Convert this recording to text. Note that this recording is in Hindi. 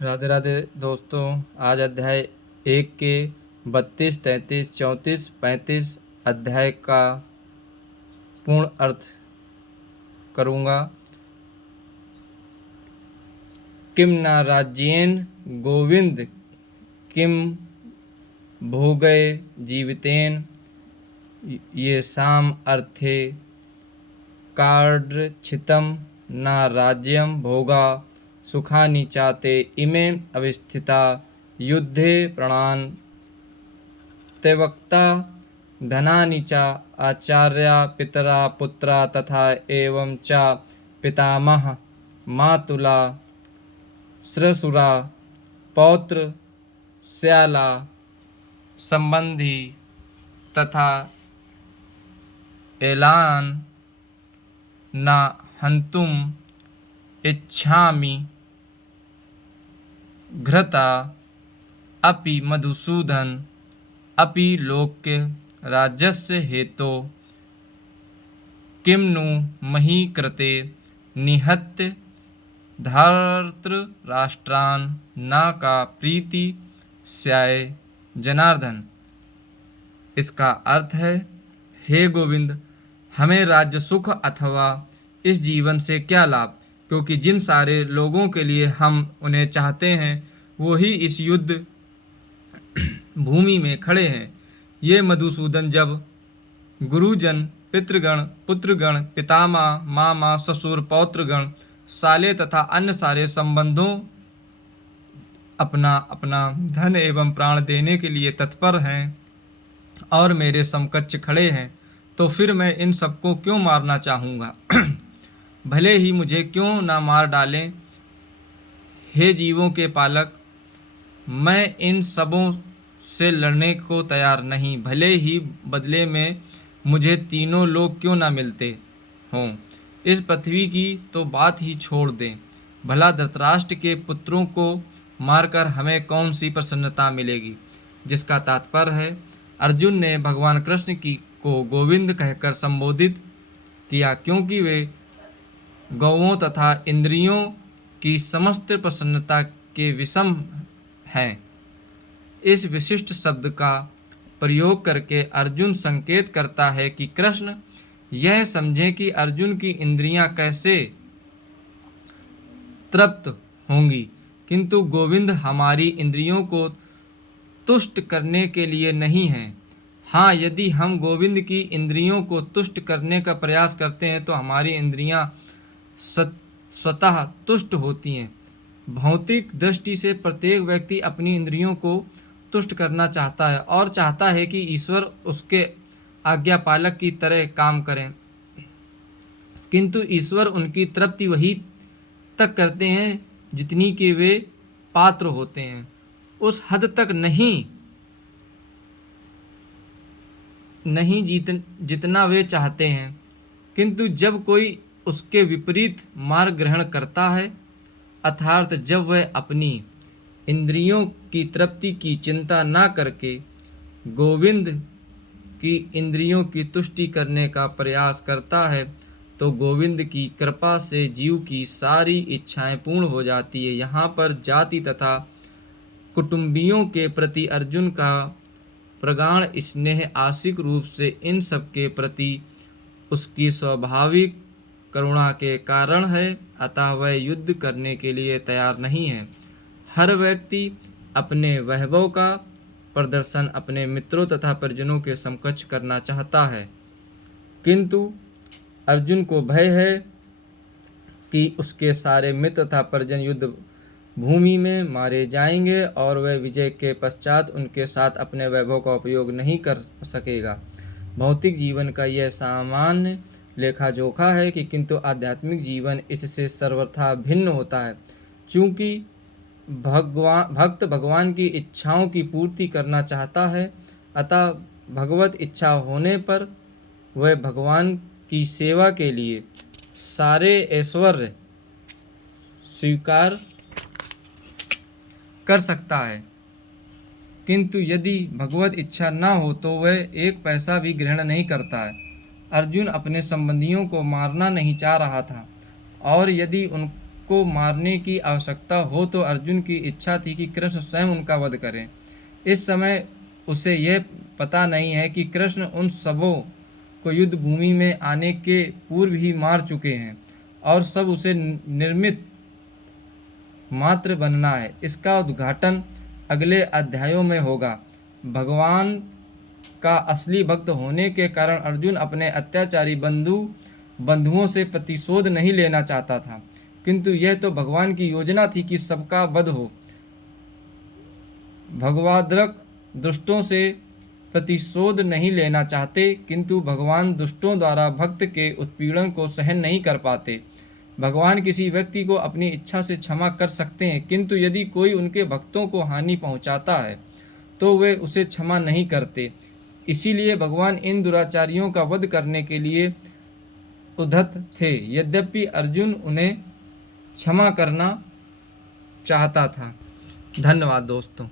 राधे राधे दोस्तों। आज अध्याय 1 के 32, 33, 34, 35 अध्याय का पूर्ण अर्थ करूँगा। किम न राज्येन गोविंद किम भोगय जीवितेन ये साम अर्थे कार्ड्रच्छितम न राज्यम भोगा सुखानि चाते इमे अवस्थिता युद्धे प्राणान् त्यक्ता धनानि च आचार्या पितरा पुत्रा तथा एवं च पितामह मातुला श्वशुरा पौत्र श्याला संबंधी तथा एलान न हन्तुम इच्छामि घृता अपि मधुसूदन अपि लोक्य राज्यस्य हेतो किं नु मही कृते निहत्य धार्तराष्ट्रान् न का प्रीति स्याय जनार्दन। इसका अर्थ है, हे गोविंद, हमें राज्य सुख अथवा इस जीवन से क्या लाभ, क्योंकि जिन सारे लोगों के लिए हम उन्हें चाहते हैं वो ही इस युद्ध भूमि में खड़े हैं। ये मधुसूदन जब गुरुजन, पितृगण, पुत्रगण, पितामह, मामा, ससुर, पौत्रगण, साले तथा अन्य सारे संबंधों अपना अपना धन एवं प्राण देने के लिए तत्पर हैं और मेरे समकक्ष खड़े हैं, तो फिर मैं इन सबको क्यों मारना चाहूँगा। भले ही मुझे क्यों ना मार डालें। हे जीवों के पालक, मैं इन सबों से लड़ने को तैयार नहीं, भले ही बदले में मुझे तीनों लोग क्यों ना मिलते हों। इस पृथ्वी की तो बात ही छोड़ दें। भला धृतराष्ट्र के पुत्रों को मारकर हमें कौन सी प्रसन्नता मिलेगी। जिसका तात्पर्य है, अर्जुन ने भगवान कृष्ण को गोविंद कहकर संबोधित किया, क्योंकि वे गौओं तथा इंद्रियों की समस्त प्रसन्नता के विषम हैं। इस विशिष्ट शब्द का प्रयोग करके अर्जुन संकेत करता है कि कृष्ण यह समझें कि अर्जुन की इंद्रियां कैसे तृप्त होंगी, किंतु गोविंद हमारी इंद्रियों को तुष्ट करने के लिए नहीं हैं। हाँ, यदि हम गोविंद की इंद्रियों को तुष्ट करने का प्रयास करते हैं तो हमारी इंद्रियां स्वतः तुष्ट होती हैं। भौतिक दृष्टि से प्रत्येक व्यक्ति अपनी इंद्रियों को तुष्ट करना चाहता है और चाहता है कि ईश्वर उसके आज्ञापालक की तरह काम करें, किंतु ईश्वर उनकी तृप्ति वही तक करते हैं जितनी के वे पात्र होते हैं, उस हद तक नहीं जितना वे चाहते हैं। किंतु जब कोई उसके विपरीत मार्ग ग्रहण करता है, अर्थात जब वह अपनी इंद्रियों की तृप्ति की चिंता न करके गोविंद की इंद्रियों की तुष्टि करने का प्रयास करता है, तो गोविंद की कृपा से जीव की सारी इच्छाएं पूर्ण हो जाती है। यहाँ पर जाति तथा कुटुंबियों के प्रति अर्जुन का प्रगाढ़ स्नेह आशिक रूप से इन सब के प्रति उसकी स्वाभाविक करुणा के कारण है, अतः वह युद्ध करने के लिए तैयार नहीं है। हर व्यक्ति अपने वैभव का प्रदर्शन अपने मित्रों तथा परिजनों के समकक्ष करना चाहता है, किंतु अर्जुन को भय है कि उसके सारे मित्र तथा परिजन युद्ध भूमि में मारे जाएंगे और वह विजय के पश्चात उनके साथ अपने वैभव का उपयोग नहीं कर सकेगा। भौतिक जीवन का यह सामान्य लेखा जोखा है कि किंतु आध्यात्मिक जीवन इससे सर्वथा भिन्न होता है। चूँकि भक्त भगवान की इच्छाओं की पूर्ति करना चाहता है, अतः भगवत इच्छा होने पर वह भगवान की सेवा के लिए सारे ऐश्वर्य स्वीकार कर सकता है, किंतु यदि भगवत इच्छा न हो तो वह एक पैसा भी ग्रहण नहीं करता है। अर्जुन अपने संबंधियों को मारना नहीं चाह रहा था, और यदि को मारने की आवश्यकता हो तो अर्जुन की इच्छा थी कि कृष्ण स्वयं उनका वध करें। इस समय उसे यह पता नहीं है कि कृष्ण उन सबों को युद्ध भूमि में आने के पूर्व ही मार चुके हैं और सब उसे निर्मित मात्र बनना है। इसका उद्घाटन अगले अध्यायों में होगा। भगवान का असली भक्त होने के कारण अर्जुन अपने अत्याचारी बंधुओं से प्रतिशोध नहीं लेना चाहता था, किंतु यह तो भगवान की योजना थी कि सबका वध हो। भगवादरक दुष्टों से प्रतिशोध नहीं लेना चाहते, किंतु भगवान दुष्टों द्वारा भक्त के उत्पीड़न को सहन नहीं कर पाते। भगवान किसी व्यक्ति को अपनी इच्छा से क्षमा कर सकते हैं, किंतु यदि कोई उनके भक्तों को हानि पहुंचाता है तो वे उसे क्षमा नहीं करते। इसीलिए भगवान इन दुराचारियों का वध करने के लिए उद्धत थे, यद्यपि अर्जुन उन्हें क्षमा करना चाहता था। धन्यवाद दोस्तों।